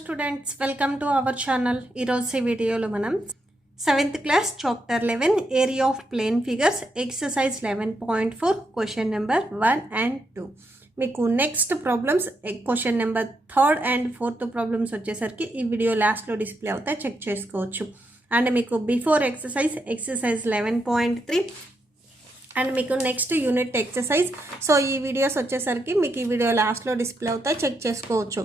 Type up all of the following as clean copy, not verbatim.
Students, welcome to our channel. ఈరోజు వీడియోలో మనం 7th class chapter 11 area of plane figures exercise 11.4 question number 1 and 2 మీకు next problems question number 3rd and 4th problems వచ్చేసరికి ఈ video లాస్ట్లో display అవుతాయి, check చేసుకోవచ్చు. అండ్ మీకు బిఫోర్ ఎక్సర్సైజ్ 11.3 అండ్ మీకు నెక్స్ట్ యూనిట్ ఎక్సర్సైజ్. సో ఈ వీడియోస్ వచ్చేసరికి మీకు ఈ వీడియో లాస్ట్లో డిస్ప్లే అవుతాయి, చెక్ చేసుకోవచ్చు.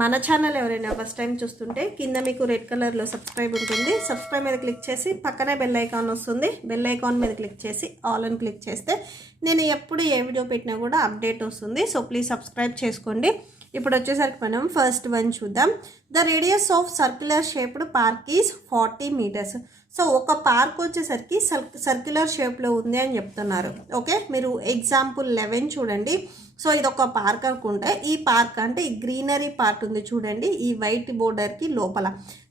మన ఛానల్ ఎవరైనా ఫస్ట్ టైం చూస్తుంటే కింద మీకు రెడ్ కలర్లో సబ్స్క్రైబ్ ఉంటుంది, సబ్స్క్రైబ్ మీద క్లిక్ చేసి పక్కనే బెల్ ఐకాన్ వస్తుంది, బెల్ ఐకాన్ మీద క్లిక్ చేసి ఆల్ అని క్లిక్ చేస్తే నేను ఎప్పుడు ఏ వీడియో పెట్టినా కూడా అప్డేట్ వస్తుంది. సో ప్లీజ్ సబ్స్క్రైబ్ చేసుకోండి. ఇప్పుడు వచ్చేసరికి మనం ఫస్ట్ వన్ చూద్దాం. The radius of circular shaped park is 40 meters. So ఒక పార్క్ వచ్చేసరికి సర్క్యులర్ షేప్లో ఉంది అని చెప్తున్నారు. ఓకే, మీరు ఎగ్జాంపుల్ 11 చూడండి. సో ఇది ఒక పార్క్ అనుకుంటే ఈ పార్క్ అంటే ఈ గ్రీనరీ పార్ట్ ఉంది చూడండి, ఈ వైట్ బోర్డర్కి లోపల.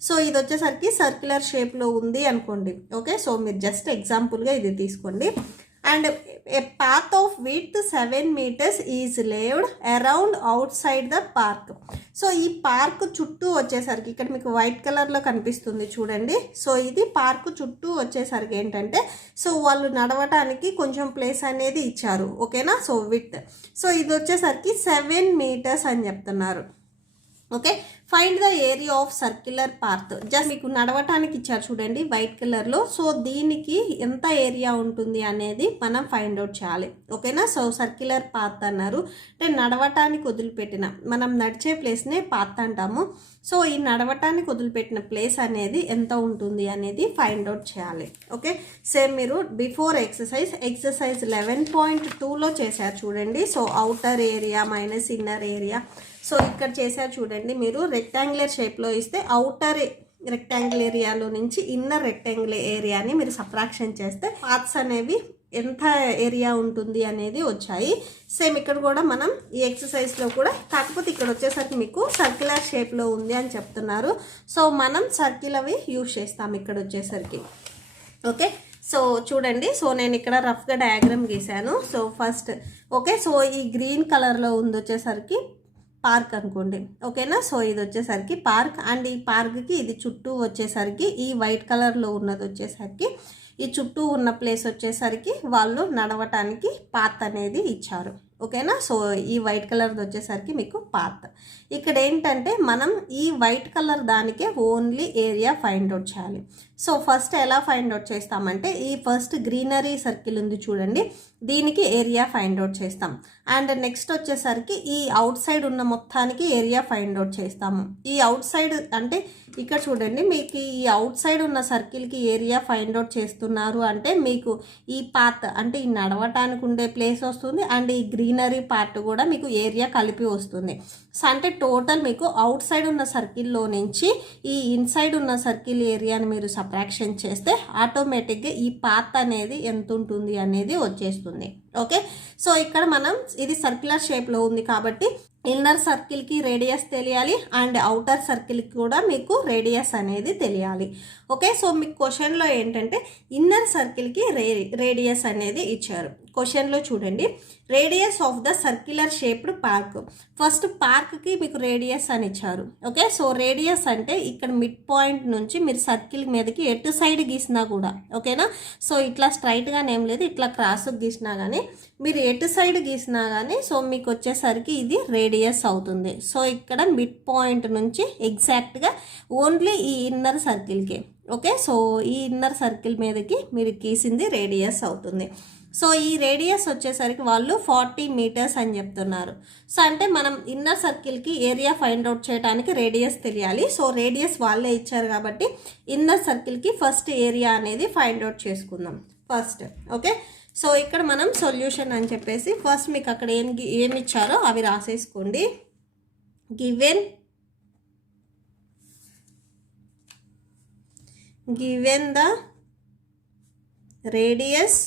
సో ఇది వచ్చేసరికి సర్క్యులర్ షేప్లో ఉంది అనుకోండి. ఓకే, సో మీరు జస్ట్ ఎగ్జాంపుల్గా ఇది తీసుకోండి. And a path of width 7 meters is laid around outside the park. So ఈ పార్క్ చుట్టూ వచ్చేసరికి ఇక్కడ మీకు వైట్ కలర్లో కనిపిస్తుంది చూడండి. సో ఇది పార్క్ చుట్టూ వచ్చేసరికి ఏంటంటే సో వాళ్ళు నడవటానికి కొంచెం ప్లేస్ అనేది ఇచ్చారు. ఓకేనా, సో విడ్త్. సో ఇది వచ్చేసరికి 7 meters అని చెప్తున్నారు. Okay, find the area of circular path. Just మీకు నడవటానికి ఇచ్చారు చూడండి వైట్ కలర్లో. సో దీనికి ఎంత ఏరియా ఉంటుంది అనేది మనం ఫైండ్ అవుట్ చేయాలి. ఓకేనా, సో సర్క్యులర్ పాత్ అన్నారు అంటే నడవటానికి వదిలిపెట్టిన, మనం నడిచే ప్లేస్నే పాత్ అంటాము. సో ఈ నడవటానికి వదిలిపెట్టిన ప్లేస్ అనేది ఎంత ఉంటుంది అనేది ఫైండ్ అవుట్ చేయాలి. ఓకే, సేమ్ మీరు బిఫోర్ ఎక్సర్సైజ్ 11.2లో చేశారు చూడండి. So outer area minus inner area. So ఇక్కడ చేశారు చూడండి, మీరు రెక్టాంగులర్ షేప్లో ఇస్తే అవుటర్ రెక్టాంగిల్ ఏరియాలో నుంచి ఇన్నర్ రెక్టాంగిల్ ఏరియాని మీరు సబ్ట్రాక్షన్ చేస్తే పార్ట్స్ అనేవి ఎంత ఏరియా ఉంటుంది అనేది వచ్చాయి. సేమ్ ఇక్కడ కూడా మనం ఈ ఎక్సర్సైజ్లో కూడా, కాకపోతే ఇక్కడ వచ్చేసరికి మీకు సర్క్యులర్ షేప్లో ఉంది అని చెప్తున్నారు. సో మనం సర్కిల్ అవి యూజ్ చేస్తాం ఇక్కడ వచ్చేసరికి. ఓకే, సో చూడండి, సో నేను ఇక్కడ రఫ్గా డయాగ్రామ్ గీసాను. సో ఫస్ట్ ఓకే, సో ఈ గ్రీన్ కలర్లో ఉంది వచ్చేసరికి పార్క్ అనుకోండి. ఓకేనా, సో ఇది వచ్చేసరికి పార్క్. అండ్ ఈ పార్క్కి ఇది చుట్టూ వచ్చేసరికి ఈ వైట్ కలర్లో ఉన్నది వచ్చేసరికి ఈ చుట్టూ ఉన్న ప్లేస్ వచ్చేసరికి వాళ్ళు నడవటానికి పాత్ అనేది ఇచ్చారు. ఓకేనా, సో ఈ వైట్ కలర్ వచ్చేసరికి మీకు పాత్. ఇక్కడ ఏంటంటే మనం ఈ వైట్ కలర్ దానికే ఓన్లీ ఏరియా ఫైండ్ అవుట్ చేయాలి. సో ఫస్ట్ ఎలా ఫైండ్ అవుట్ చేస్తామంటే ఈ ఫస్ట్ గ్రీనరీ సర్కిల్ ఉంది చూడండి, దీనికి ఏరియా ఫైండ్ అవుట్ చేస్తాం. అండ్ నెక్స్ట్ వచ్చేసరికి ఈ అవుట్ సైడ్ ఉన్న మొత్తానికి ఏరియా ఫైండ్ అవుట్ చేస్తాము. ఈ అవుట్ సైడ్ అంటే ఇక్కడ చూడండి, మీకు ఈ అవుట్ సైడ్ ఉన్న సర్కిల్కి ఏరియా ఫైండ్ అవుట్ చేస్తున్నారు అంటే మీకు ఈ పాత్ అంటే ఈ నడవటానికి ఉండే ప్లేస్ వస్తుంది అండ్ ఈ గ్రీనరీ పార్ట్ కూడా మీకు ఏరియా కలిపి వస్తుంది. సో అంటే టోటల్ మీకు అవుట్ సైడ్ ఉన్న సర్కిల్లో నుంచి ఈ ఇన్సైడ్ ఉన్న సర్కిల్ ఏరియాని మీరు సబ్ట్రాక్షన్ చేస్తే ఆటోమేటిక్గా ఈ పాత్ అనేది ఎంత ఉంటుంది అనేది వచ్చేస్తుంది. ఓకే, సో ఇక్కడ మనం ఇది సర్క్యులర్ షేప్లో ఉంది కాబట్టి ఇన్నర్ సర్కిల్కి రేడియస్ తెలియాలి అండ్ అవుటర్ సర్కిల్కి కూడా మీకు రేడియస్ అనేది తెలియాలి. ఓకే, సో మీకు క్వశ్చన్లో ఏంటంటే ఇన్నర్ సర్కిల్కి రేడియస్ అనేది ఇచ్చారు. క్వశ్చన్లో చూడండి, radius of the circular shaped park. First పార్క్కి మీకు రేడియస్ అని ఇచ్చారు. ఓకే, సో రేడియస్ అంటే ఇక్కడ మిడ్ పాయింట్ నుంచి మీరు సర్కిల్ మీదకి ఎటు సైడ్ గీసినా కూడా, ఓకేనా, సో ఇట్లా స్ట్రైట్గా ఏం లేదు, ఇట్లా క్రాస్కి గీసినా కానీ మీరు ఎటు సైడ్ గీసినా కానీ సో మీకు వచ్చేసరికి ఇది రేడియస్ అవుతుంది. సో ఇక్కడ మిడ్ పాయింట్ నుంచి ఎగ్జాక్ట్గా ఓన్లీ ఈ ఇన్నర్ సర్కిల్కి. ఓకే, సో ఈ ఇన్నర్ సర్కిల్ మీదకి మీరు గీసింది రేడియస్ అవుతుంది. సో ఈ రేడియస్ వచ్చేసరికి వాళ్ళు 40 meters అని చెప్తున్నారు. సో అంటే మనం ఇన్నర్ సర్కిల్కి ఏరియా ఫైండ్ అవుట్ చేయడానికి రేడియస్ తెలియాలి. సో రేడియస్ వాళ్ళే ఇచ్చారు కాబట్టి ఇన్నర్ సర్కిల్కి ఫస్ట్ ఏరియా అనేది ఫైండ్ అవుట్ చేసుకుందాం ఫస్ట్. ఓకే, సో ఇక్కడ మనం సొల్యూషన్ అని చెప్పేసి ఫస్ట్ మీకు అక్కడ ఏమి ఇచ్చారో అవి రాసేసుకోండి. Given the radius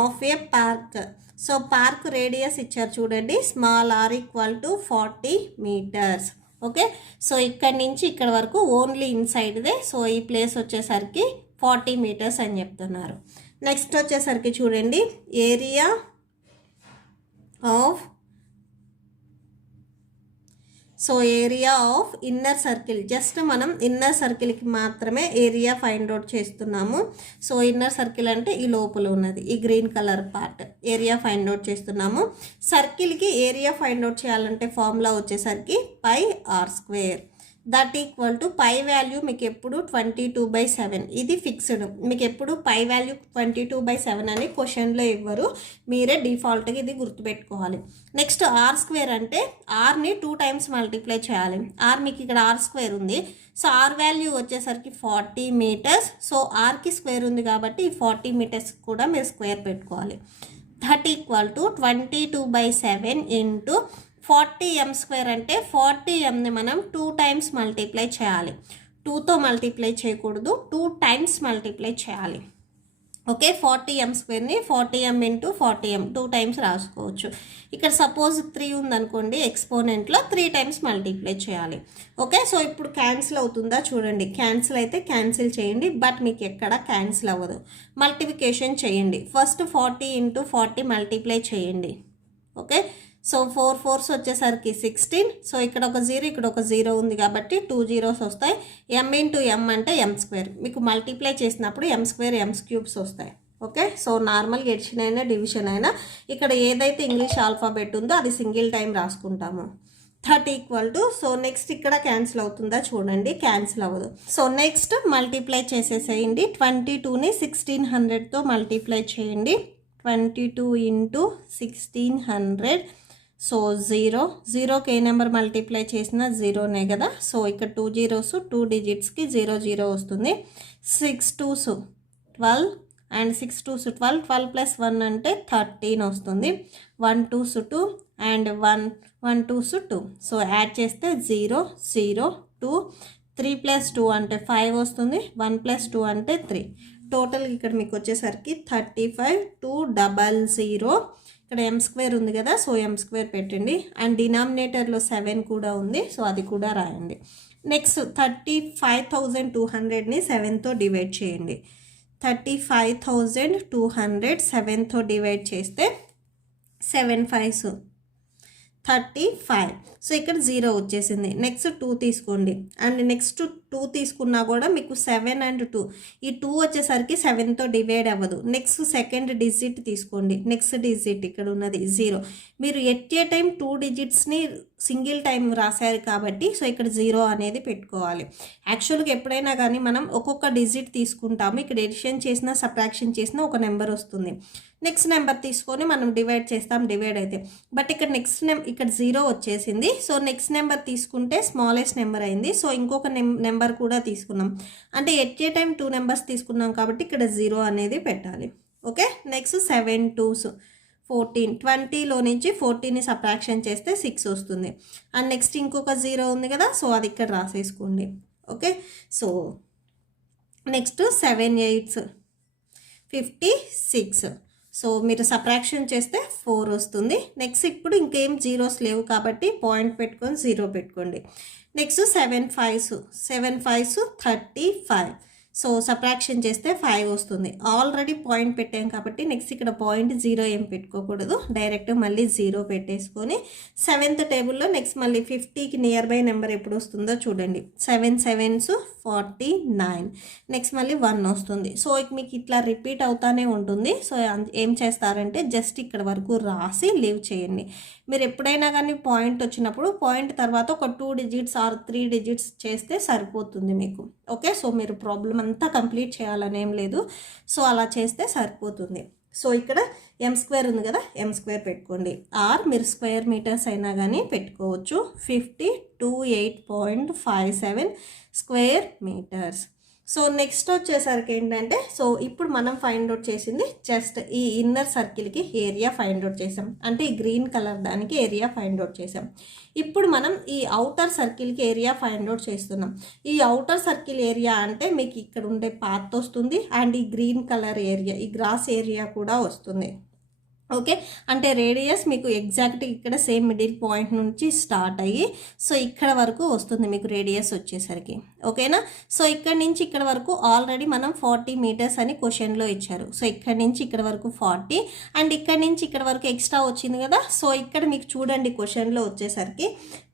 of a park. So park radius ఇచ్చారు చూడండి, small r equal to 40 meters. Okay, so ఇక్కడ నుంచి ఇక్కడ వరకు ఓన్లీ ఇన్సైడ్దే. సో ఈ ప్లేస్ వచ్చేసరికి 40 meters అని చెప్తున్నారు. నెక్స్ట్ వచ్చేసరికి చూడండి, area of so area of inner circle, just మనం ఇన్నర్ సర్కిల్కి మాత్రమే ఏరియా ఫైండ్ అవుట్ చేస్తున్నాము. సో ఇన్నర్ సర్కిల్ అంటే ఈ లోపల ఉన్నది ఈ green colour part area find out చేస్తున్నాము. సర్కిల్కి ఏరియా ఫైండ్ అవుట్ చేయాలంటే ఫార్ములా వచ్చేసరికి pi r square. That equal to pi value మీకు ఎప్పుడు 22/7, ఇది ఫిక్స్డ్. మీకు ఎప్పుడు పై వాల్యూ 22/7 అని క్వశ్చన్లో ఇవ్వరు, మీరే డిఫాల్ట్గా ఇది గుర్తుపెట్టుకోవాలి. నెక్స్ట్ ఆర్ స్క్వేర్ అంటే ఆర్ని 2 టైమ్స్ మల్టిప్లై చేయాలి. ఆర్ మీకు ఇక్కడ ఆర్ స్క్వేర్ ఉంది, సో ఆర్ వాల్యూ వచ్చేసరికి 40 మీటర్స్. సో ఆర్కి స్క్వేర్ ఉంది కాబట్టి ఈ 40 మీటర్స్ కూడా మీరు స్క్వేర్ పెట్టుకోవాలి. That equal to 22/7 into 40m² అంటే 40mని మనం 2 టైమ్స్ మల్టిప్లై చేయాలి. 2తో మల్టిప్లై చేయకూడదు, 2 టైమ్స్ మల్టిప్లై చేయాలి. ఓకే, 40m²ని 40m ఇంటూ 40m 2 టైమ్స్ రాసుకోవచ్చు. ఇక్కడ సపోజ్ 3 ఉందనుకోండి, ఎక్స్పోనెంట్లో 3 టైమ్స్ మల్టిప్లై చేయాలి. ఓకే, సో ఇప్పుడు క్యాన్సిల్ అవుతుందా చూడండి. క్యాన్సిల్ అయితే క్యాన్సిల్ చేయండి, బట్ మీకు ఎక్కడ క్యాన్సిల్ అవ్వదు. మల్టిప్లికేషన్ చేయండి. ఫస్ట్ 40 ఇంటూ 40 మల్టిప్లై చేయండి. ఓకే, సో 4 4s వచ్చేసరికి 16. సో ఇక్కడ ఒక 0 ఇక్కడ ఒక 0 ఉంది కాబట్టి 2 zeros వస్తాయి. m ఇంటూ m అంటే m². మీకు మల్టిప్లై చేసినప్పుడు m² m³ వస్తాయి. ఓకే, సో నార్మల్ ఎడిషన్ అయినా డివిజన్ అయినా ఇక్కడ ఏదైతే ఇంగ్లీష్ ఆల్ఫాబెట్ ఉందో అది సింగిల్ టైం రాసుకుంటాము. That equal to, so next ఇక్కడ క్యాన్సిల్ అవుతుందా చూడండి, క్యాన్సిల్ అవ్వదు. సో నెక్స్ట్ మల్టిప్లై చేసేసేయండి. 22ని 1600తో మల్టిప్లై చేయండి. 22 ఇంటూ 1600. సో 0కి ఏ నెంబర్ మల్టిప్లై చేసినా 0నే కదా. సో ఇక్కడ 2 zeros, 2 digitsకి 0 0 వస్తుంది. 6 2s 12 అండ్ 6 2s 12, 12 + 1 అంటే 13 వస్తుంది. 1 2s 2 and 1 2s 2. So add చేస్తే 0 0 2, 3 + 2 అంటే 5 వస్తుంది. 1 + 2 అంటే 3. టోటల్ ఇక్కడ మీకు వచ్చేసరికి 35 200. ఇక్కడ m² ఉంది కదా, సో m² పెట్టండి. అండ్ డినామినేటర్లో 7 కూడా ఉంది, సో అది కూడా రాయండి. నెక్స్ట్ 35,200ని 7తో డివైడ్ చేయండి. 35,200 7తో డివైడ్ చేస్తే 7 5s 35. సో ఇక్కడ 0 వచ్చేసింది. నెక్స్ట్ 2 తీసుకోండి. అండ్ నెక్స్ట్ 2 తీసుకున్నా కూడా మీకు 7 అండ్ 2, ఈ 2 వచ్చేసరికి 7తో డివైడ్ అవ్వదు. నెక్స్ట్ సెకండ్ డిజిట్ తీసుకోండి. నెక్స్ట్ డిజిట్ ఇక్కడ ఉన్నది 0. మీరు ఎట్ ఏ టైం 2 డిజిట్స్ని సింగిల్ టైం రాశారు కాబట్టి సో ఇక్కడ 0 అనేది పెట్టుకోవాలి. యాక్చువల్గా ఎప్పుడైనా కానీ మనం ఒక్కొక్క డిజిట్ తీసుకుంటాము. ఇక్కడ ఎడిషన్ చేసినా సబ్ట్రాక్షన్ చేసినా ఒక నెంబర్ వస్తుంది. నెక్స్ట్ నెంబర్ తీసుకొని మనం డివైడ్ చేస్తాం, డివైడ్ అయితే. బట్ ఇక్కడ ఇక్కడ 0 వచ్చేసింది. సో నెక్స్ట్ నెంబర్ తీసుకుంటే స్మాలెస్ట్ నెంబర్ అయింది. సో ఇంకొక నెంబర్ కూడా తీసుకున్నాం అంటే ఎట్ ఏ టైం 2 నెంబర్స్ తీసుకున్నాం కాబట్టి ఇక్కడ 0 అనేది పెట్టాలి. Okay, next 7 2s 14. 20లో నుంచి 14ని సబ్ట్రాక్షన్ చేస్తే 6 వస్తుంది. అండ్ నెక్స్ట్ ఇంకొక 0 ఉంది కదా, సో అది ఇక్కడ రాసేసుకోండి. Okay, so next 7 8s 56. So మీరు సబ్ట్రాక్షన్ చేస్తే 4 వస్తుంది. నెక్స్ట్ ఇప్పుడు ఇంకేం జీరోస్ లేవు కాబట్టి పాయింట్ పెట్టుకొని 0 పెట్టుకోండి. Next 7 5s 35. సో సబ్ట్రాక్షన్ చేస్తే 5 వస్తుంది. ఆల్రెడీ పాయింట్ పెట్టాం కాబట్టి నెక్స్ట్ ఇక్కడ పాయింట్ 0 ఏం పెట్టుకోకూడదు, డైరెక్ట్ మళ్ళీ 0 పెట్టేసుకొని 7th టేబుల్లో నెక్స్ట్ మళ్ళీ 50కి నియర్ బై నెంబర్ ఎప్పుడు వస్తుందో చూడండి. 7 7s 49. నెక్స్ట్ మళ్ళీ 1 వస్తుంది. సో మీకు ఇట్లా రిపీట్ అవుతానే ఉంటుంది. సో ఏం చేస్తారంటే జస్ట్ ఇక్కడ వరకు రాసి లీవ్ చేయండి. మీరు ఎప్పుడైనా కానీ పాయింట్ వచ్చినప్పుడు పాయింట్ తర్వాత ఒక 2 digits ఆర్ 3 digits చేస్తే సరిపోతుంది మీకు. ఓకే, సో మీరు ప్రాబ్లం అంతా కంప్లీట్ చేయాలని ఏం లేదు, సో అలా చేస్తే సరిపోతుంది. సో ఇక్కడ m² ఉంది కదా, m² పెట్టుకోండి. ఆర్ మీరు స్క్వేర్ మీటర్స్ అయినా కానీ పెట్టుకోవచ్చు. 58.57 స్క్వేర్ మీటర్స్. సో నెక్స్ట్ వచ్చేసరికి ఏంటంటే, సో ఇప్పుడు మనం ఫైండ్ అవుట్ చేసింది జస్ట్ ఈ ఇన్నర్ సర్కిల్కి ఏరియా ఫైండ్ అవుట్ చేసాం, అంటే ఈ గ్రీన్ కలర్ దానికి ఏరియా ఫైండ్ అవుట్ చేసాం. ఇప్పుడు మనం ఈ అవుటర్ సర్కిల్కి ఏరియా ఫైండ్ అవుట్ చేస్తున్నాం. ఈ అవుటర్ సర్కిల్ ఏరియా అంటే మీకు ఇక్కడ ఉండే పాత్ వస్తుంది అండ్ ఈ గ్రీన్ కలర్ ఏరియా, ఈ గ్రాస్ ఏరియా కూడా వస్తుంది. ఓకే, అంటే రేడియస్ మీకు ఎగ్జాక్ట్గా ఇక్కడ సేమ్ మిడిల్ పాయింట్ నుంచి స్టార్ట్ అయ్యి సో ఇక్కడ వరకు వస్తుంది మీకు రేడియస్ వచ్చేసరికి. ఓకేనా, సో ఇక్కడ నుంచి ఇక్కడ వరకు ఆల్రెడీ మనం 40 meters అని క్వశ్చన్లో ఇచ్చారు. సో ఇక్కడ నుంచి ఇక్కడ వరకు 40 అండ్ ఇక్కడ నుంచి ఇక్కడ వరకు ఎక్స్ట్రా వచ్చింది కదా. సో ఇక్కడ మీకు చూడండి క్వశ్చన్లో వచ్చేసరికి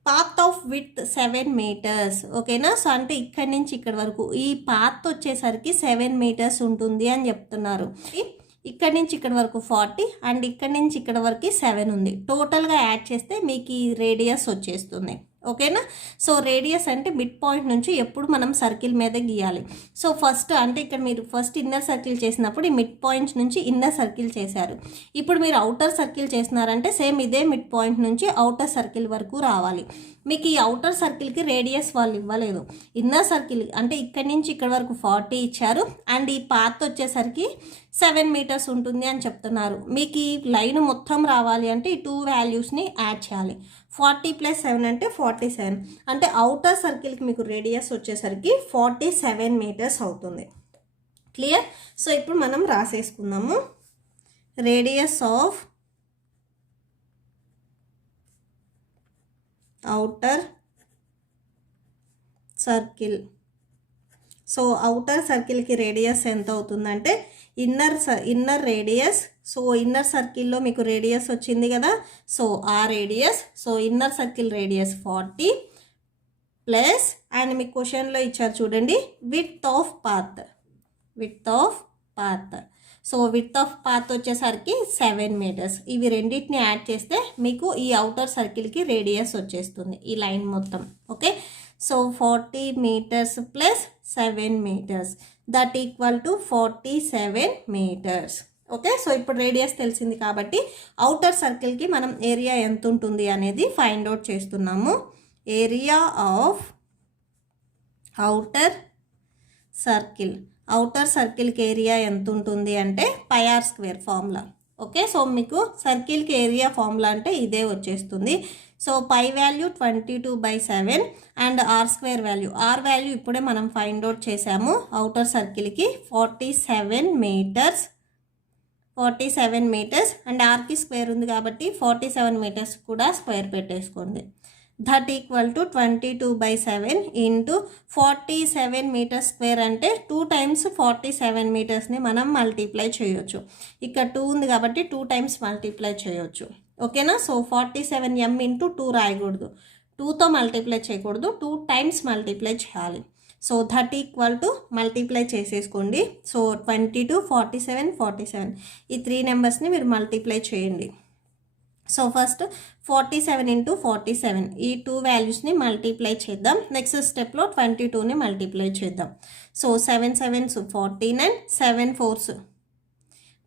పాత్ ఆఫ్ విత్ 7 మీటర్స్. ఓకేనా. సో అంటే ఇక్కడి నుంచి ఇక్కడ వరకు ఈ పాత్ వచ్చేసరికి 7 మీటర్స్ ఉంటుంది అని చెప్తున్నారు. ఇక్కడ నుంచి ఇక్కడ వరకు 40 అండ్ ఇక్కడ నుంచి ఇక్కడ వరకు 7 ఉంది. టోటల్గా యాడ్ చేస్తే మీకు ఈ రేడియస్ వచ్చేస్తుంది. ఓకేనా. సో రేడియస్ అంటే మిడ్ పాయింట్ నుంచి ఎప్పుడు మనం సర్కిల్ మీద గీయాలి. సో ఫస్ట్ అంటే ఇక్కడ మీరు ఫస్ట్ ఇన్నర్ సర్కిల్ చేసినప్పుడు ఈ మిడ్ పాయింట్ నుంచి ఇన్నర్ సర్కిల్ చేశారు. ఇప్పుడు మీరు అవుటర్ సర్కిల్ చేస్తున్నారంటే సేమ్ ఇదే మిడ్ పాయింట్ నుంచి అవుటర్ సర్కిల్ వరకు రావాలి. మీకు ఈ అవుటర్ సర్కిల్కి రేడియస్ వాళ్ళు ఇవ్వలేదు. ఇన్నర్ సర్కిల్ అంటే ఇక్కడి నుంచి ఇక్కడ వరకు 40 ఇచ్చారు అండ్ ఈ పాత్ వచ్చేసరికి 7 మీటర్స్ ఉంటుంది అని చెప్తున్నారు. మీకు ఈ లైన్ మొత్తం రావాలి అంటే ఈ 2 వాల్యూస్ని యాడ్ చేయాలి. 40 + 7 అంటే 47. అంటే అవుటర్ సర్కిల్కి మీకు రేడియస్ వచ్చేసరికి 47 మీటర్స్ అవుతుంది. క్లియర్. సో ఇప్పుడు మనం రాసేసుకుందాము. Radius of outer circle. So outer సర్కిల్కి రేడియస్ ఎంత అవుతుందంటే ఇన్నర్ రేడియస్. సో ఇన్నర్ సర్కిల్లో మీకు రేడియస్ వచ్చింది కదా. సో ఆ radius, so inner circle radius 40 plus and మీకు క్వశ్చన్లో ఇచ్చారు చూడండి width of path. So width of path వచ్చేసరికి 7 మీటర్స్. ఇవి రెండింటిని యాడ్ చేస్తే మీకు ఈ అవుటర్ సర్కిల్కి రేడియస్ వచ్చేస్తుంది ఈ లైన్ మొత్తం. Okay. So 40 metres plus 7 metres that equal to 47 metres. Okay. So ఇప్పుడు రేడియస్ తెలిసింది కాబట్టి అవుటర్ సర్కిల్కి మనం ఏరియా ఎంత ఉంటుంది అనేది ఫైండ్ అవుట్ చేస్తున్నాము. ఏరియా ఆఫ్ అవుటర్ సర్కిల్కి ఏరియా ఎంత ఉంటుంది అంటే πr² ఫార్ములా. ఓకే. సో మీకు సర్కిల్కి ఏరియా ఫార్ములా అంటే ఇదే వచ్చేస్తుంది. So pi value 22/7 and r² value. R value ఇప్పుడే మనం ఫైండ్ అవుట్ చేసాము. అవుటర్ సర్కిల్కి 47 మీటర్స్ అండ్ ఆర్కి స్క్వేర్ ఉంది కాబట్టి 47 మీటర్స్ కూడా స్క్వేర్ పెట్టేసుకోండి. That equal to 22/7 into 47 metres square అంటే 2 టైమ్స్ 47 మీటర్స్ని మనం మల్టిప్లై చేయొచ్చు. ఇక్కడ 2 ఉంది కాబట్టి 2 టైమ్స్ మల్టిప్లై చేయొచ్చు. ఓకేనా. సో 47m ఇంటూ 2 రాయకూడదు, 2తో మల్టిప్లై చేయకూడదు, 2 టైమ్స్ మల్టిప్లై చేయాలి. So that equal to multiply చేసేసుకోండి. సో 22, 47, 47 ఈ 3 నెంబర్స్ని మీరు మల్టిప్లై చేయండి. సో ఫస్ట్ 47 ఇంటూ 47 ఈ 2 వాల్యూస్ని మల్టిప్లై చేద్దాం. నెక్స్ట్ స్టెప్లో 22ని మల్టిప్లై చేద్దాం. సో 7 7s 49, 7 4s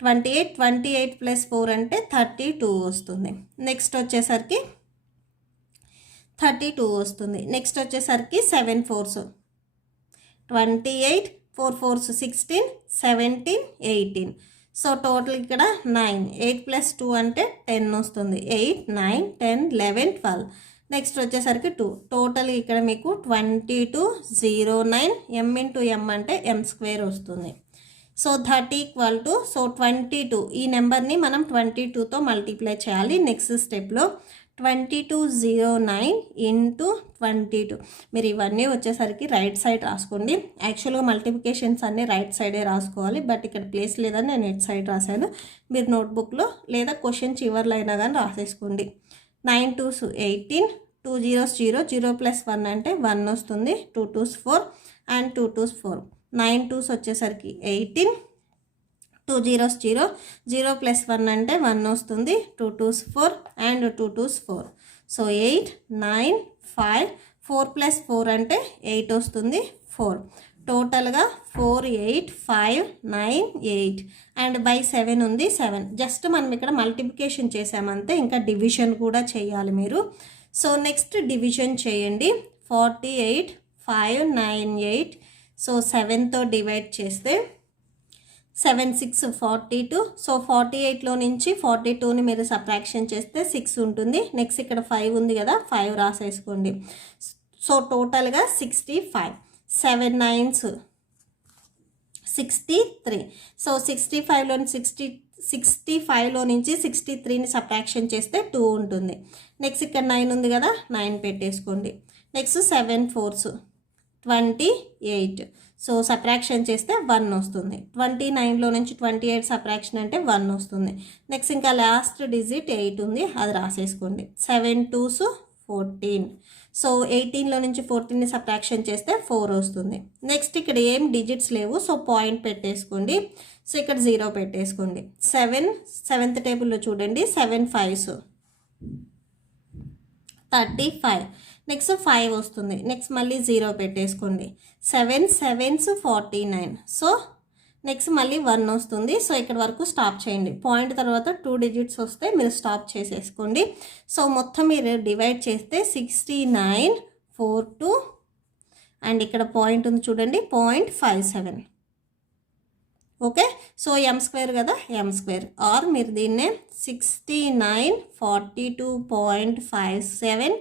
28, 28 + 4 అంటే 32 వస్తుంది. నెక్స్ట్ వచ్చేసరికి 32 వస్తుంది. నెక్స్ట్ వచ్చేసరికి 7 4s 28, 4 4s 16, 17, 18. సో టోటల్ ఇక్కడ 9, 8 + 2 అంటే 10 వస్తుంది. 8, 9, 10, 11, 12. నెక్స్ట్ వచ్చేసరికి 2. టోటల్ ఇక్కడ మీకు 22, 09 m ఇంటూ m అంటే m² వస్తుంది. So that equal to so 22 ఈ నెంబర్ని మనం 22తో మల్టిప్లై చేయాలి. నెక్స్ట్ స్టెప్లో 2209 ఇంటూ 22. మీరు ఇవన్నీ వచ్చేసరికి రైట్ సైడ్ రాసుకోండి. యాక్చువల్గా మల్టిప్లికేషన్స్ అన్నీ రైట్ సైడే రాసుకోవాలి, బట్ ఇక్కడ ప్లేస్ లేదని నేను ఇటు సైడ్ రాశాను. మీరు నోట్బుక్లో లేదా క్వశ్చన్ చివర్లో అయినా కానీ రాసేసుకోండి. 9 2s 18, 2 0s 0, 0 + 1 అంటే 1 వస్తుంది. 2 2s 4 అండ్ 2 2s 4. 9 2s వచ్చేసరికి 18, 2 0s 0, 0 + 1 అంటే 1 వస్తుంది. 2 2s 4 అండ్ 2 2s 4. సో 8, 9, 5, 4 + 4 అంటే 8 వస్తుంది. 4 టోటల్గా 4, 8, 5, 9, 8 అండ్ బై 7 ఉంది 7. జస్ట్ మనం ఇక్కడ మల్టిప్లికేషన్ చేసామంతే, ఇంకా డివిజన్ కూడా చేయాలి మీరు. సో నెక్స్ట్ డివిజన్ చేయండి. 48, 5, 9, 8. సో 7తో డివైడ్ చేస్తే 7 6 42. సో 48లో నుంచి 42ని మీరు సబ్ట్రాక్షన్ చేస్తే 6 ఉంటుంది. నెక్స్ట్ ఇక్కడ 5 ఉంది కదా, 5 రాసేసుకోండి. సో టోటల్గా 65. 7 9s 63. సో 65లో నుంచి 63ని సబ్ట్రాక్షన్ చేస్తే 2 ఉంటుంది. నెక్స్ట్ ఇక్కడ 9 ఉంది కదా, 9 పెట్టేసుకోండి. Next 7 4s 28. సో సబ్ట్రాక్షన్ చేస్తే 1 వస్తుంది. 29లో నుంచి 28 సబ్ట్రాక్షన్ అంటే 1 వస్తుంది. నెక్స్ట్ ఇంకా లాస్ట్ డిజిట్ 8 ఉంది, అది రాసేసుకోండి. 7 2s 14. సో 18లో నుంచి 14ని సబ్ట్రాక్షన్ చేస్తే 4 వస్తుంది. నెక్స్ట్ ఇక్కడ ఏం డిజిట్స్ లేవు, సో పాయింట్ పెట్టేసుకోండి. సో ఇక్కడ 0 పెట్టేసుకోండి. 7th టేబుల్లో చూడండి, 7 5s 35. నెక్స్ట్ 5 వస్తుంది. నెక్స్ట్ మళ్ళీ 0 పెట్టేసుకోండి. 7 7s 49. సో నెక్స్ట్ మళ్ళీ 1 వస్తుంది. సో ఇక్కడ వరకు స్టాప్ చేయండి. పాయింట్ తర్వాత 2 డిజిట్స్ వస్తే మీరు స్టాప్ చేసేసుకోండి. సో మొత్తం మీరు డివైడ్ చేస్తే 69 42 అండ్ ఇక్కడ పాయింట్ ఉంది చూడండి, 0.57. ఓకే, సో m² కదా, m² ఆర్ మీరు దీన్నే 69 42.57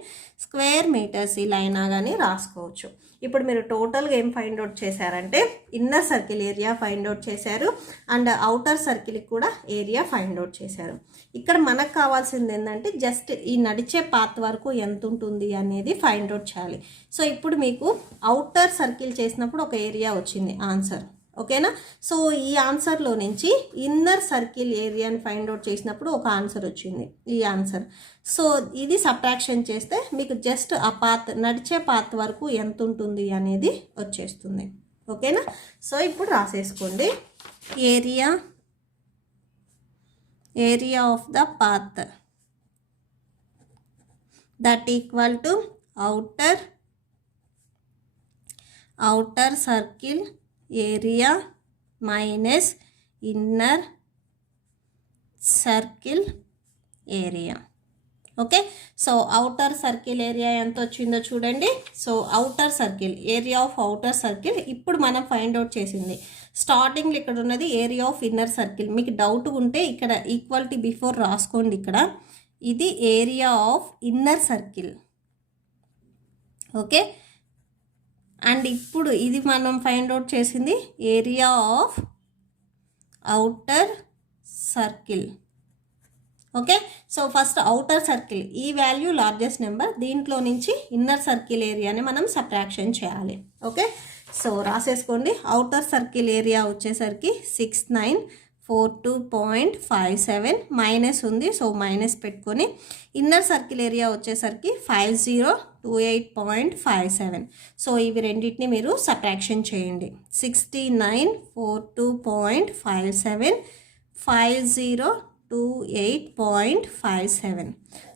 స్క్వేర్ మీటర్స్ ఇలా అయినా కానీ రాసుకోవచ్చు. ఇప్పుడు మీరు టోటల్గా ఏం ఫైండ్ అవుట్ చేశారంటే inner circle area find out చేశారు అండ్ అవుటర్ సర్కిల్కి కూడా ఏరియా ఫైండ్ అవుట్ చేశారు. ఇక్కడ మనకు కావాల్సింది ఏంటంటే జస్ట్ ఈ నడిచే పాత్ వరకు ఎంత ఉంటుంది అనేది ఫైండ్ అవుట్ చేయాలి. సో ఇప్పుడు మీకు అవుటర్ సర్కిల్ చేసినప్పుడు ఒక ఏరియా వచ్చింది ఆన్సర్, ఓకేనా. సో ఈ ఆన్సర్లో నుంచి ఇన్నర్ సర్కిల్ ఏరియాని ఫైండ్ అవుట్ చేసినప్పుడు ఒక ఆన్సర్ వచ్చింది, ఈ ఆన్సర్. సో ఇది సబ్ట్రాక్షన్ చేస్తే మీకు జస్ట్ ఆ పాత్ నడిచే పాత్ వరకు ఎంత ఉంటుంది అనేది వచ్చేస్తుంది, ఓకేనా. సో ఇప్పుడు రాసేసుకోండి, area of the path that equal to outer circle area minus inner circle area. Okay, so outer circle area ఎంత వచ్చిందో చూడండి. So outer circle area of outer circle ఇప్పుడు మనం ఫైండ్ అవుట్ చేసింది. స్టార్టింగ్లో ఇక్కడ ఉన్నది ఏరియా ఆఫ్ ఇన్నర్ సర్కిల్. మీకు డౌట్ ఉంటే ఇక్కడ ఈక్వాలిటీ బిఫోర్ రాసుకోండి. ఇక్కడ ఇది area of inner circle, okay. And ఇప్పుడు ఇది మనం ఫైండ్ అవుట్ చేసింది area of outer circle, okay. So first outer circle ఈ వాల్యూ లార్జెస్ట్ నెంబర్, దీంట్లో నుంచి ఇన్నర్ సర్కిల్ ఏరియాని మనం సబ్ట్రాక్షన్ చేయాలి, ఓకే. సో రాసేసుకోండి, అవుటర్ సర్కిల్ ఏరియా వచ్చేసరికి 6942.57 మైనస్ ఉంది, సో మైనస్ పెట్టుకొని ఇన్నర్ సర్కిల్ ఏరియా వచ్చేసరికి 5028.57. సో ఇవి రెండింటిని మీరు సబ్ట్రాక్షన్ చేయండి. 6942.57 5028.57.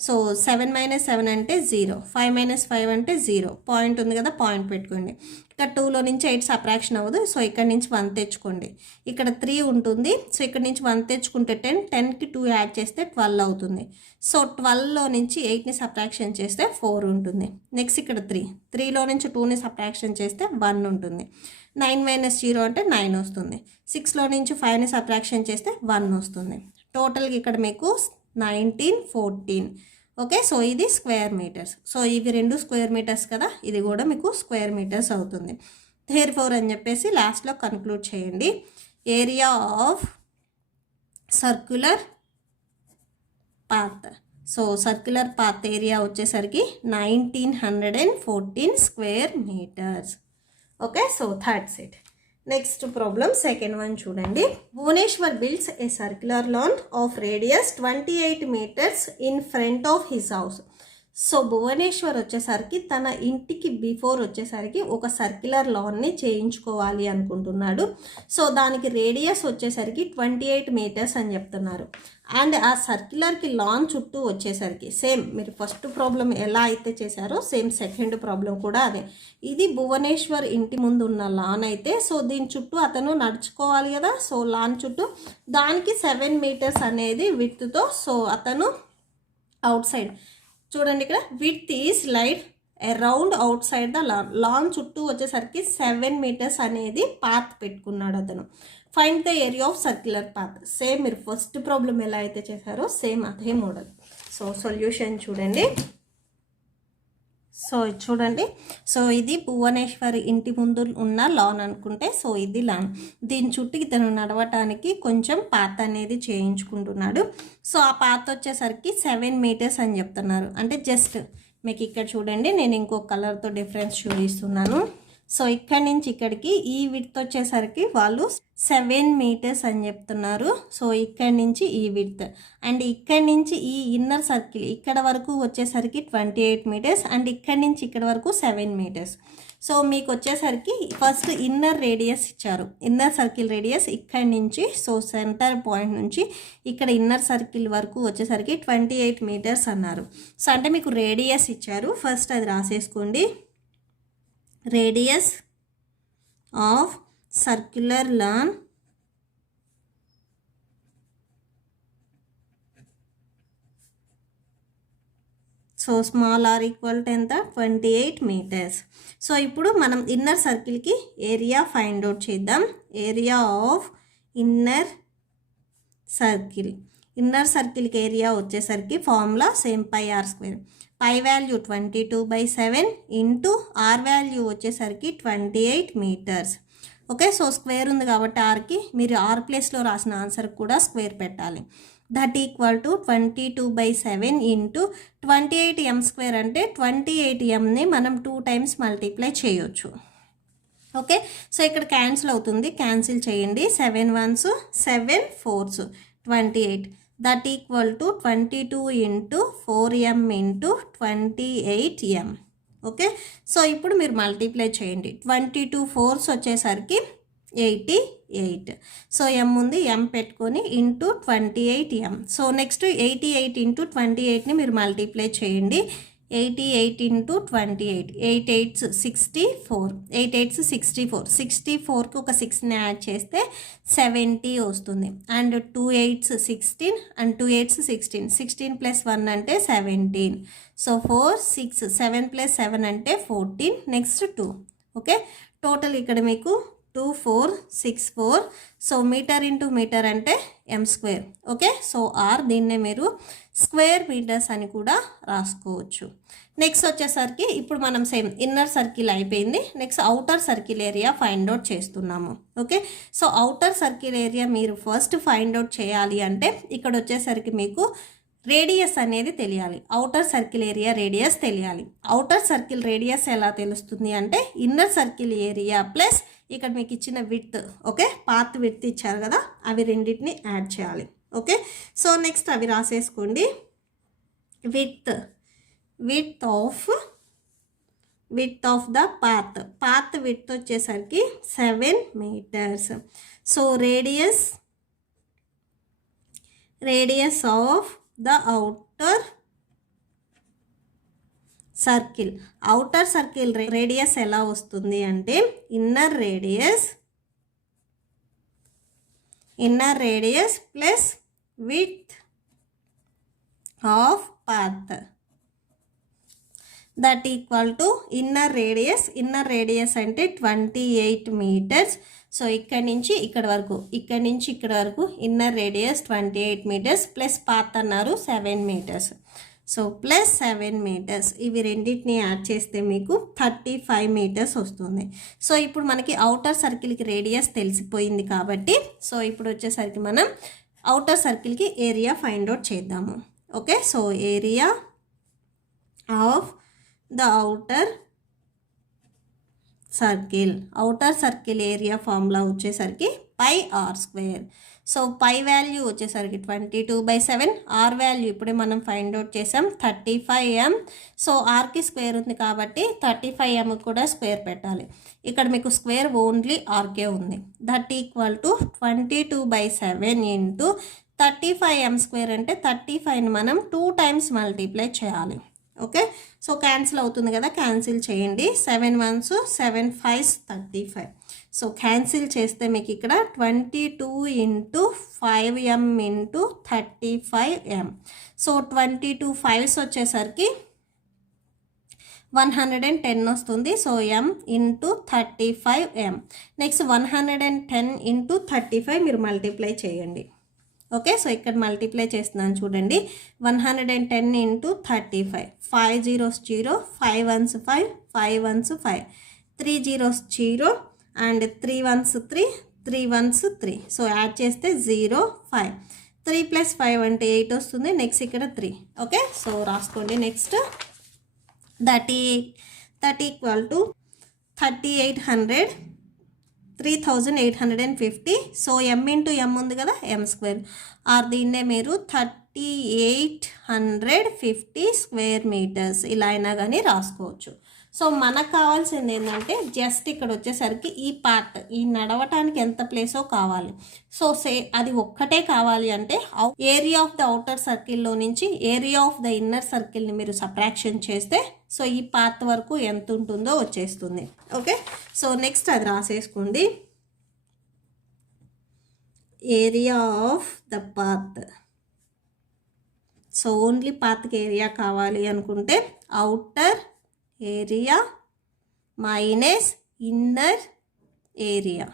సో 7 - 7 అంటే 0, 5 - 5 అంటే 0. పాయింట్ ఉంది కదా, పాయింట్ పెట్టుకోండి. ఇక్కడ 2లో నుంచి 8 సబ్ట్రాక్షన్ అవ్వదు, సో ఇక్కడ నుంచి 1 తెచ్చుకోండి. ఇక్కడ 3 ఉంటుంది, సో ఇక్కడ నుంచి 1 తెచ్చుకుంటే 10, 10కి 2 యాడ్ చేస్తే 12 అవుతుంది. సో 12లో నుంచి 8ని సబ్ట్రాక్షన్ చేస్తే 4 ఉంటుంది. నెక్స్ట్ ఇక్కడ 3లో నుంచి 2ని సబ్ట్రాక్షన్ చేస్తే 1 ఉంటుంది. 9 - 0 అంటే 9 వస్తుంది. 6లో నుంచి 5ని సబ్ట్రాక్షన్ చేస్తే 1 వస్తుంది. టోటల్గా ఇక్కడ మీకు 19 14, ఓకే. సో ఇది స్క్వేర్ మీటర్స్. సో ఇవి 2 స్క్వేర్ మీటర్స్ కదా, ఇది కూడా మీకు స్క్వేర్ మీటర్స్ అవుతుంది. therefore అని చెప్పేసి లాస్ట్లో కన్క్లూడ్ చేయండి. Area of circular path, so circular path area వచ్చేసరికి 1914 square metres, okay. So that's it. Next problem second one చూడండి. Bhubaneswar builds a circular lawn of radius 28 meters in front of his house. So Bhubaneswar వచ్చేసరికి తన ఇంటికి before వచ్చేసరికి ఒక circular లాన్ని చేయించుకోవాలి అనుకుంటున్నాడు. So దానికి రేడియస్ వచ్చేసరికి 28 meters అని చెప్తున్నారు. అండ్ ఆ సర్క్యులర్కి లాన్ చుట్టూ వచ్చేసరికి సేమ్ మీరు ఫస్ట్ ప్రాబ్లం ఎలా అయితే చేశారో సేమ్ సెకండ్ ప్రాబ్లం కూడా అదే. ఇది భువనేశ్వర్ ఇంటి ముందు ఉన్న లాన్ అయితే, సో దీని చుట్టూ అతను నడుచుకోవాలి కదా. సో లాన్ చుట్టూ దానికి 7 meters అనేది విడ్త్తో, సో అతను అవుట్ సైడ్ చూడండి, ఇక్కడ width is laid around outside the lawn. Lawn చుట్టూ వచ్చేసరికి 7 meters అనేది పాత్ పెట్టుకున్నాడు అతను. Find the area of circular path. Same మీరు ఫస్ట్ ప్రాబ్లం ఎలా అయితే చేశారో సేమ్ అదే మోడల్. సో సొల్యూషన్ చూడండి. సో చూడండి, సో ఇది భువనేశ్వర్ ఇంటి ముందు ఉన్న లాన్ అనుకుంటే, సో ఇది లాన్. దీని చుట్టూ ఇతను నడవటానికి కొంచెం పాత్ అనేది చేయించుకుంటున్నాడు. సో ఆ పాత్ వచ్చేసరికి 7 meters అని చెప్తున్నారు. అంటే జస్ట్ మీకు ఇక్కడ చూడండి, నేను ఇంకో కలర్తో డిఫరెన్స్ చూపిస్తున్నాను. సో ఇక్కడ నుంచి ఇక్కడికి ఈ విడ్త్ వచ్చేసరికి వాళ్ళు 7 మీటర్స్ అని చెప్తున్నారు. సో ఇక్కడ నుంచి ఈ విడ్త్ అండ్ ఇక్కడ నుంచి ఈ ఇన్నర్ సర్కిల్ ఇక్కడ వరకు వచ్చేసరికి 28 మీటర్స్ అండ్ ఇక్కడ నుంచి ఇక్కడ వరకు 7 మీటర్స్. సో మీకు వచ్చేసరికి ఫస్ట్ ఇన్నర్ రేడియస్ ఇచ్చారు. ఇన్నర్ సర్కిల్ రేడియస్ ఇక్కడి నుంచి, సో సెంటర్ పాయింట్ నుంచి ఇక్కడ ఇన్నర్ సర్కిల్ వరకు వచ్చేసరికి 28 మీటర్స్ అన్నారు. సో అంటే మీకు రేడియస్ ఇచ్చారు, ఫస్ట్ అది రాసేసుకోండి. Radius of circular lawn so small r equal to ఎంత 28 మీటర్స్. సో ఇప్పుడు మనం ఇన్నర్ సర్కిల్కి ఏరియా ఫైండ్ అవుట్ చేద్దాం. Area of inner circle, inner సర్కిల్కి ఏరియా వచ్చేసరికి formula same pi r square. Pi value 22/7 into r value వచ్చేసరికి 28 metres. Okay, so square ఉంది కాబట్టి ఆర్కి మీరు ఆర్ ప్లేస్లో రాసిన ఆన్సర్ కూడా స్క్వేర్ పెట్టాలి. That equal to 22/7 into 28m square అంటే 28mని మనం 2 టైమ్స్ మల్టిప్లై చేయొచ్చు. ఓకే, సో ఇక్కడ క్యాన్సిల్ అవుతుంది, క్యాన్సిల్ చేయండి. 7 1s 7 4s 28. That equal to 22 into 4m into 28m. Okay, so ఇప్పుడు మీరు మల్టిప్లై చేయండి. 22 4s వచ్చేసరికి 88. సో m ఉంది, m పెట్టుకొని into 28m. So next 88 into 28ని మీరు మల్టిప్లై చేయండి. 88 ఇంటూ 28, 8 8s 64, 8 8s 64, 64కి ఒక 6ని యాడ్ చేస్తే 70 వస్తుంది. And 2 8s 16 and 2 8s 16, 16 plus 1 అంటే 17. సో 4 6 7 ప్లస్ 7 అంటే 14, నెక్స్ట్ 2. ఓకే, టోటల్ ఇక్కడ మీకు 2 4 6 4. సో మీటర్ ఇంటూ మీటర్ అంటే m square. Okay, so R దీన్నే మీరు స్క్వేర్ మీటర్స్ అని కూడా రాసుకోవచ్చు. నెక్స్ట్ వచ్చేసరికి ఇప్పుడు మనం సేమ్ ఇన్నర్ సర్కిల్ అయిపోయింది. Next outer circle area find out చేస్తున్నాము. Okay, so outer circle area మీరు ఫస్ట్ ఫైండ్ అవుట్ చేయాలి అంటే ఇక్కడ వచ్చేసరికి మీకు రేడియస్ అనేది తెలియాలి. అవుటర్ సర్కిల్ ఏరియా రేడియస్ తెలియాలి. అవుటర్ సర్కిల్ రేడియస్ ఎలా తెలుస్తుంది అంటే ఇన్నర్ సర్కిల్ ఏరియా ప్లస్ ఇక్కడ మీకు ఇచ్చిన విడ్త్. ఓకే, పాత్ విడ్త్ ఇచ్చారు కదా, అవి రెండింటిని యాడ్ చేయాలి. ఓకే, సో నెక్స్ట్ అవి రాసేసుకోండి. Width of the path width వచ్చేసరికి 7 metres. So radius of the outer circle radius ఎలా వస్తుంది అంటే inner radius plus width of path that equal to inner radius అంటే 28 మీటర్స్. సో ఇక్కడ నుంచి ఇక్కడ వరకు inner radius 28 metres plus path అన్నారు 7 మీటర్స్. సో ప్లస్ 7 మీటర్స్, ఇవి రెండింటిని యాడ్ చేస్తే మీకు 35 మీటర్స్ వస్తుంది. సో ఇప్పుడు మనకి అవుటర్ సర్కిల్కి రేడియస్ తెలిసిపోయింది కాబట్టి సో ఇప్పుడు వచ్చేసరికి మనం అవుటర్ సర్కిల్కి ఏరియా ఫైండ్ అవుట్ చేద్దాము. Okay, so area of the outer circle area formula వచ్చేసరికి pi r square. So pi value వచ్చేసరికి 22/7, ఆర్ వాల్యూ ఇప్పుడే మనం ఫైండ్ అవుట్ చేసాం 35m. సో ఆర్కి స్క్వేర్ ఉంది కాబట్టి 35m కూడా స్క్వేర్ పెట్టాలి. ఇక్కడ మీకు స్క్వేర్ ఓన్లీ ఆర్కే ఉంది. That equal to 22/7 into 35m square అంటే 35ని మనం 2 టైమ్స్ మల్టిప్లై చేయాలి. ఓకే, సో క్యాన్సిల్ అవుతుంది కదా, క్యాన్సిల్ చేయండి. 7 1s 7 5s 35. సో క్యాన్సిల్ చేస్తే మీకు ఇక్కడ 22 into 5m into 35m. So 22 5s వచ్చేసరికి 110 వస్తుంది. So m into 35m. Next 110 into 35 మీరు మల్టిప్లై చేయండి. ఓకే, సో ఇక్కడ మల్టిప్లై చేస్తున్నాను చూడండి. 110 into 35, 5 zeros 0, 5 1s 5, 5 1s 5, 3 zeros 0 and 3 1s 3, 3 1s 3. So add చేస్తే 0 5, 3 ప్లస్ 5 అంటే 8 వస్తుంది. నెక్స్ట్ ఇక్కడ 3. ఓకే, సో రాసుకోండి. Next that equal to 3800 3850. So m into m ఉంది కదా, m స్క్వేర్, ఆర్ దీన్నే మీరు 3850 స్క్వేర్ మీటర్స్ ఇలా అయినా కానీ రాసుకోవచ్చు. సో మనకు కావాల్సింది ఏంటంటే జస్ట్ ఇక్కడ వచ్చేసరికి ఈ పార్ట్, ఈ నడవటానికి ఎంత ప్లేసో కావాలి. సో అది ఒక్కటే కావాలి అంటే ఏరియా ఆఫ్ ద అవుటర్ సర్కిల్లో నుంచి ఏరియా ఆఫ్ ద ఇన్నర్ సర్కిల్ని మీరు సబ్ట్రాక్షన్ చేస్తే సో ఈ పార్ట్ వరకు ఎంత ఉంటుందో వచ్చేస్తుంది. ఓకే, సో నెక్స్ట్ అది రాసేసుకోండి. Area of the path. So only పాత్కి ఏరియా కావాలి అనుకుంటే outer area minus inner area.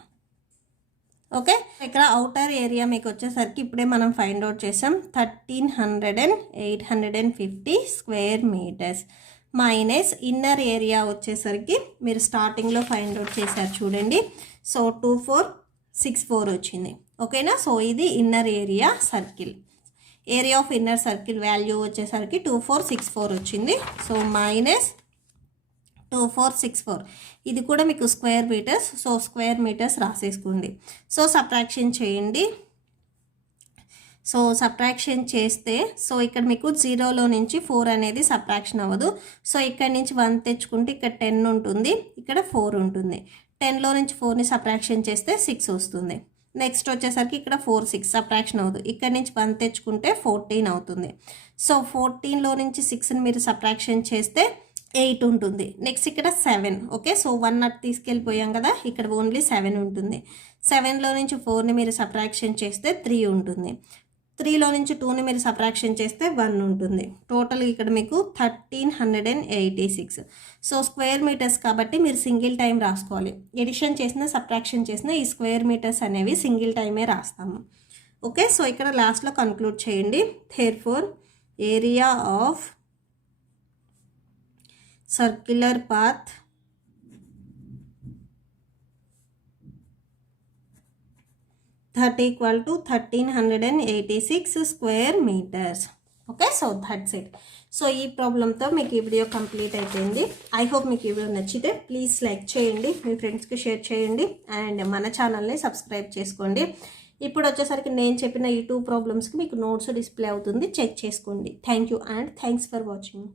Okay, ఇక్కడ అవుటర్ ఏరియా మీకు వచ్చేసరికి ఇప్పుడే మనం ఫైండ్ అవుట్ చేసాం 1350 square metres minus inner area వచ్చేసరికి మీరు స్టార్టింగ్లో ఫైండ్ అవుట్ చేశారు చూడండి. సో 2464 వచ్చింది. ఓకేనా, సో ఇది inner area circle. Area of inner circle value వచ్చేసరికి 2464 వచ్చింది. సో మైనస్ 2464, ఇది కూడా మీకు square metres. So square metres రాసేసుకోండి. సో సబ్ట్రాక్షన్ చేయండి. సో సబ్ట్రాక్షన్ చేస్తే సో ఇక్కడ మీకు 0లో నుంచి 4 అనేది సబ్ట్రాక్షన్ అవ్వదు. సో ఇక్కడ నుంచి 1 తెచ్చుకుంటే ఇక్కడ 10 ఉంటుంది, ఇక్కడ 4 ఉంటుంది. 10లో నుంచి 4ని సబ్ట్రాక్షన్ చేస్తే 6 వస్తుంది. నెక్స్ట్ వచ్చేసరికి ఇక్కడ 4 6 సబ్ట్రాక్షన్ అవ్వదు. ఇక్కడ నుంచి 1 తెచ్చుకుంటే 14 అవుతుంది. సో 14లో నుంచి 6ని మీరు సబ్ట్రాక్షన్ చేస్తే 8 ఉంటుంది. నెక్స్ట్ ఇక్కడ 7. ఓకే, సో 1 అట్ తీసుకెళ్ళిపోయాం కదా, ఇక్కడ ఓన్లీ 7 ఉంటుంది. 7లో నుంచి 4ని మీరు సబ్ట్రాక్షన్ చేస్తే 3 ఉంటుంది. 3లో నుంచి 2ని మీరు సబ్ట్రాక్షన్ చేస్తే 1 ఉంటుంది. టోటల్ ఇక్కడ మీకు 1386. సో స్క్వేర్ మీటర్స్ కాబట్టి మీరు సింగిల్ టైం రాసుకోవాలి. ఎడిషన్ చేసిన సబ్ట్రాక్షన్ చేసిన ఈ స్క్వేర్ మీటర్స్ అనేవి సింగిల్ టైమే రాస్తాము. ఓకే, సో ఇక్కడ లాస్ట్లో కన్క్లూడ్ చేయండి. Therefore area of circular path that equal to 1386 square meters. Okay, so that's it. So ఈ ప్రాబ్లంతో మీకు ఈ వీడియో కంప్లీట్ అయిపోయింది. ఐ హోప్ మీకు ఈ వీడియో నచ్చితే ప్లీజ్ లైక్ చేయండి, మీ ఫ్రెండ్స్కి షేర్ చేయండి, అండ్ మన ఛానల్ని సబ్స్క్రైబ్ చేసుకోండి. ఇప్పుడు వచ్చేసరికి నేను చెప్పిన ఈ 2 ప్రాబ్లమ్స్కి మీకు నోట్స్ డిస్ప్లే అవుతుంది, చెక్ చేసుకోండి. Thank you and thanks for watching.